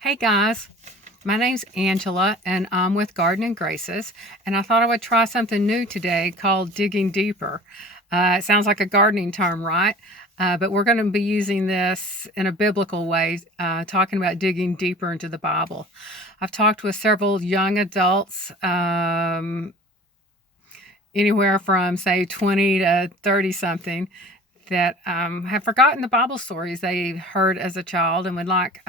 Hey guys, my name's Angela and I'm with Garden and Graces, and I thought I would try something new today called digging deeper. It sounds like a gardening term, right? But we're going to be using this in a biblical way, talking about digging deeper into the Bible. I've talked with several young adults, anywhere from say 20 to 30 something, that have forgotten the Bible stories they heard as a child and would like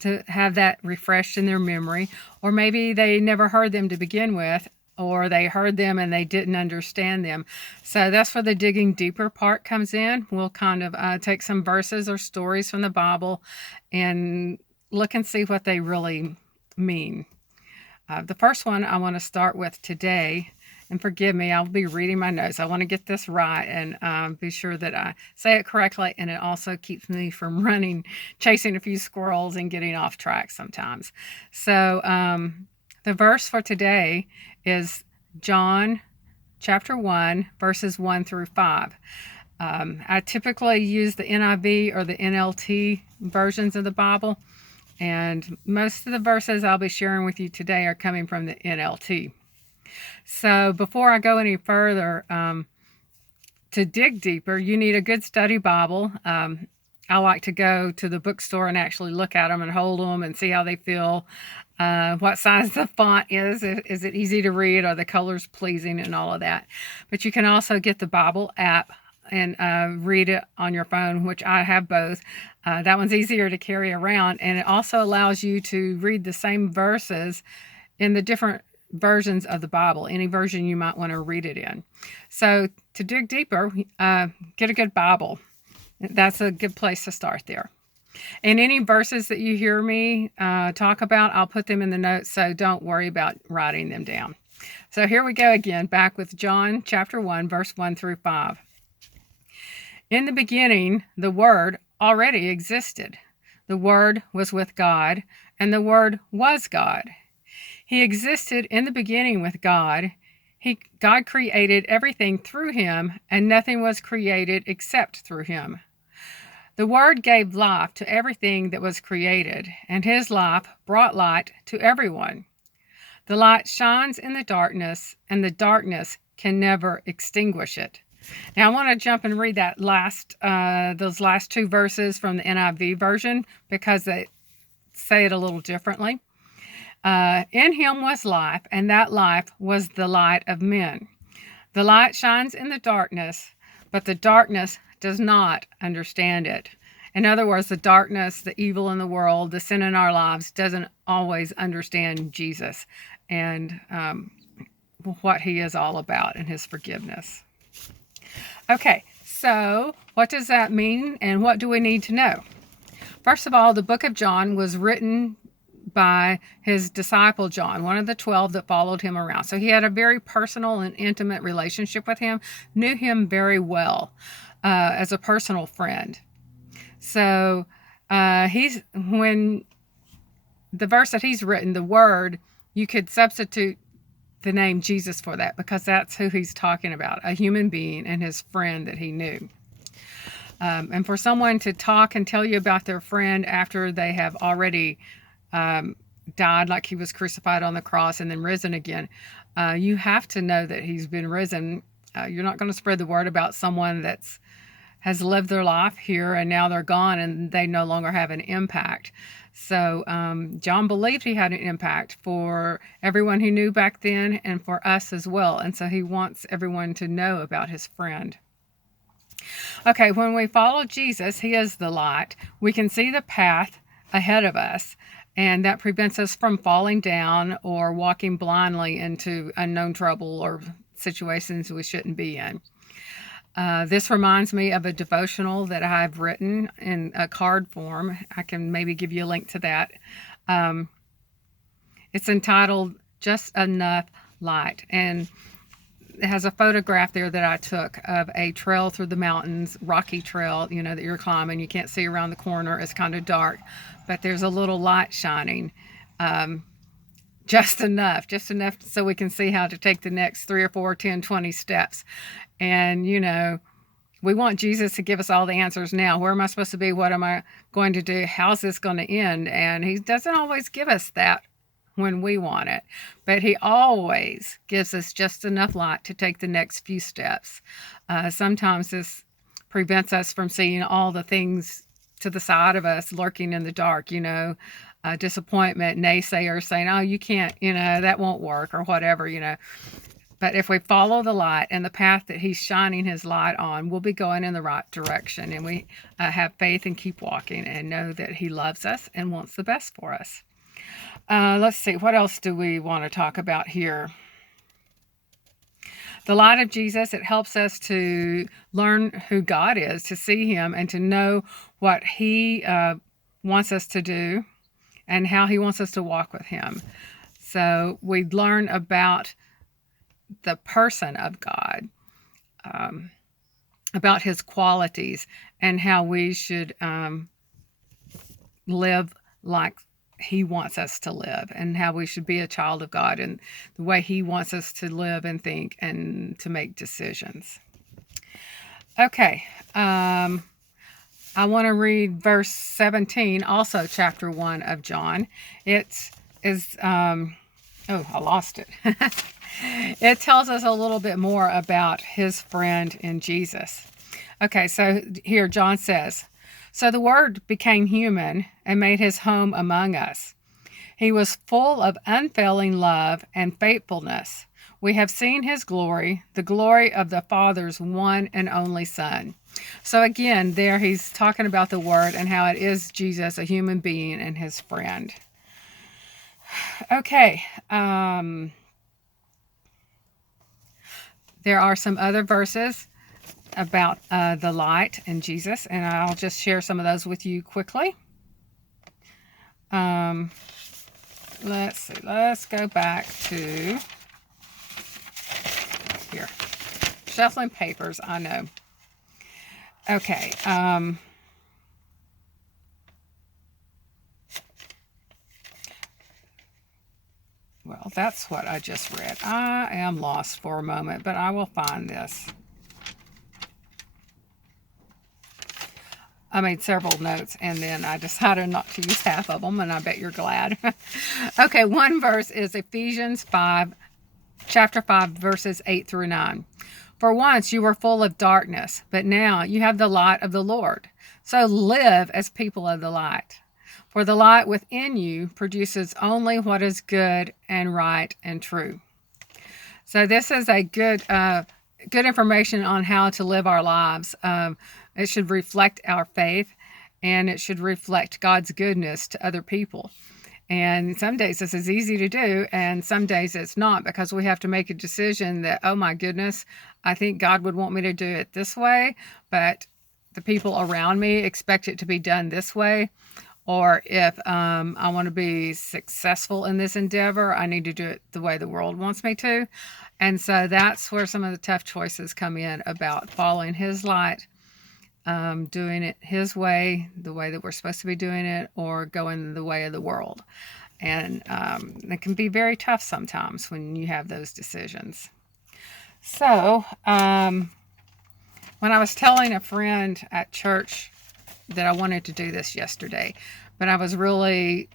to have that refreshed in their memory, or maybe they never heard them to begin with, or they heard them and they didn't understand them. So that's where the digging deeper part comes in. We'll kind of take some verses or stories from the Bible and look and see what they really mean. The first one I want to start with today, and forgive me, I'll be reading my notes. I want to get this right and be sure that I say it correctly, and it also keeps me from running, chasing a few squirrels and getting off track sometimes. So the verse for today is John chapter 1, verses 1 through 5. I typically use the NIV or the NLT versions of the Bible, and most of the verses I'll be sharing with you today are coming from the NLT. So before I go any further, to dig deeper, you need a good study Bible. I like to go to the bookstore and actually look at them and hold them and see how they feel, what size the font is it easy to read, are the colors pleasing, and all of that. But you can also get the Bible app and read it on your phone, which I have both. That one's easier to carry around, and it also allows you to read the same verses in the different versions of the Bible, any version you might want to read it in. So to dig deeper, get a good Bible. That's a good place to start there. And any verses that you hear me talk about, I'll put them in the notes, so don't worry about writing them down. So here we go again, back with John chapter 1, verse 1 through 5. In the beginning, the Word already existed. The Word was with God, and the Word was God. He existed in the beginning with God. God created everything through him, and nothing was created except through him. The Word gave life to everything that was created, and his life brought light to everyone. The light shines in the darkness, and the darkness can never extinguish it. Now I want to jump and read that those last two verses from the NIV version, because they say it a little differently. In him was life, and that life was the light of men. The light shines in the darkness, but the darkness does not understand it. In other words, the darkness, the evil in the world, the sin in our lives doesn't always understand Jesus and what he is all about and his forgiveness. Okay, so what does that mean, and what do we need to know? First of all, the book of John was written by his disciple John, one of the 12 that followed him around. So he had a very personal and intimate relationship with him, knew him very well as a personal friend. So when the verse that he's written, the Word, you could substitute the name Jesus for that, because that's who he's talking about, a human being and his friend that he knew. And for someone to talk and tell you about their friend after they have already died, like he was crucified on the cross and then risen again, you have to know that he's been risen. You're not going to spread the word about someone that's has lived their life here and now they're gone and they no longer have an impact. So John believed he had an impact for everyone he knew back then and for us as well. And so he wants everyone to know about his friend. Okay, when we follow Jesus, he is the light. We can see the path ahead of us, and that prevents us from falling down or walking blindly into unknown trouble or situations we shouldn't be in. This reminds me of a devotional that I've written in a card form. I can maybe give you a link to that. It's entitled Just Enough Light, and it has a photograph there that I took of a trail through the mountains, rocky trail, that you're climbing. You can't see around the corner. It's kind of dark, but there's a little light shining. Just enough so we can see how to take the next 3 or 4, 10, 20 steps. And, We want Jesus to give us all the answers now. Where am I supposed to be? What am I going to do? How's this going to end? And he doesn't always give us that when we want it, but he always gives us just enough light to take the next few steps. Sometimes this prevents us from seeing all the things to the side of us lurking in the dark, disappointment, naysayers saying, oh, you can't, that won't work or whatever. But if we follow the light and the path that he's shining his light on, we'll be going in the right direction. And we have faith and keep walking and know that he loves us and wants the best for us. Let's see, what else do we want to talk about here? The light of Jesus, it helps us to learn who God is, to see him, and to know what he wants us to do and how he wants us to walk with him. So we learn about the person of God, about his qualities, and how we should live like he wants us to live, and how we should be a child of God, and the way he wants us to live and think and to make decisions. Okay, I want to read verse 17, also chapter 1 of John. It is, I lost it. It tells us a little bit more about his friend in Jesus. Okay, so here John says, so the Word became human and made his home among us. He was full of unfailing love and faithfulness. We have seen his glory, the glory of the Father's one and only Son. So again, there he's talking about the Word and how it is Jesus, a human being, and his friend. Okay, there are some other verses about the light and Jesus, and I'll just share some of those with you quickly. Let's see. Let's go back to here. Shuffling papers, I know. Okay. Well, that's what I just read. I am lost for a moment, but I will find this. I made several notes, and then I decided not to use half of them, and I bet you're glad. Okay, one verse is Ephesians 5, chapter 5, verses 8 through 9. For once you were full of darkness, but now you have the light of the Lord. So live as people of the light. For the light within you produces only what is good and right and true. So this is a good information on how to live our lives. It should reflect our faith, and it should reflect God's goodness to other people. And some days this is easy to do, and some days it's not, because we have to make a decision that, oh my goodness, I think God would want me to do it this way, but the people around me expect it to be done this way. Or if I want to be successful in this endeavor, I need to do it the way the world wants me to. And so that's where some of the tough choices come in about following his light, doing it his way, the way that we're supposed to be doing it, or going the way of the world. And it can be very tough sometimes when you have those decisions. So when I was telling a friend at church that I wanted to do this yesterday, but I was really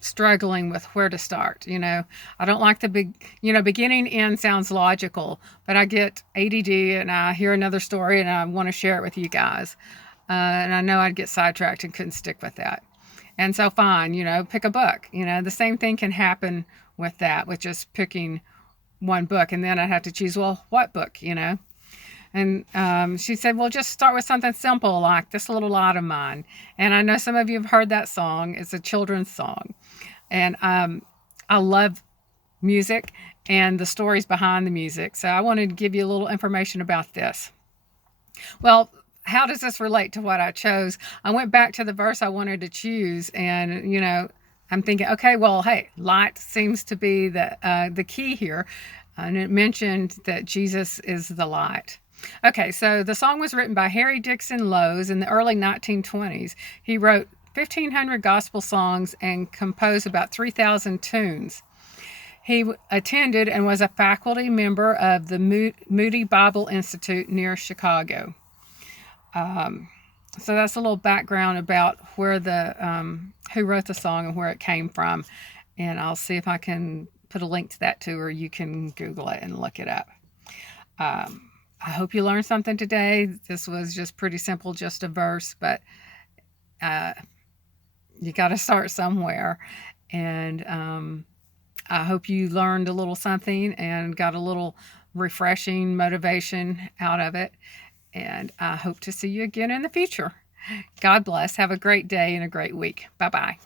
struggling with where to start. I don't like the beginning end sounds logical, but I get ADD and I hear another story and I want to share it with you guys. And I know I'd get sidetracked and couldn't stick with that. And so fine, pick a book. The same thing can happen with that, with just picking one book. And then I'd have to choose, well, what book, And she said, well, just start with something simple like This Little Light of Mine. And I know some of you have heard that song. It's a children's song. And I love music and the stories behind the music. So I wanted to give you a little information about this. Well, how does this relate to what I chose? I went back to the verse I wanted to choose, and, I'm thinking, okay, well, hey, light seems to be the key here. And it mentioned that Jesus is the light. Okay, so the song was written by Harry Dixon Lowes in the early 1920s. He wrote 1,500 gospel songs and composed about 3,000 tunes. He attended and was a faculty member of the Moody Bible Institute near Chicago. So that's a little background about where the who wrote the song and where it came from. And I'll see if I can put a link to that too, or you can Google it and look it up. I hope you learned something today. This was just pretty simple, just a verse, but you got to start somewhere. And I hope you learned a little something and got a little refreshing motivation out of it. And I hope to see you again in the future. God bless. Have a great day and a great week. Bye bye.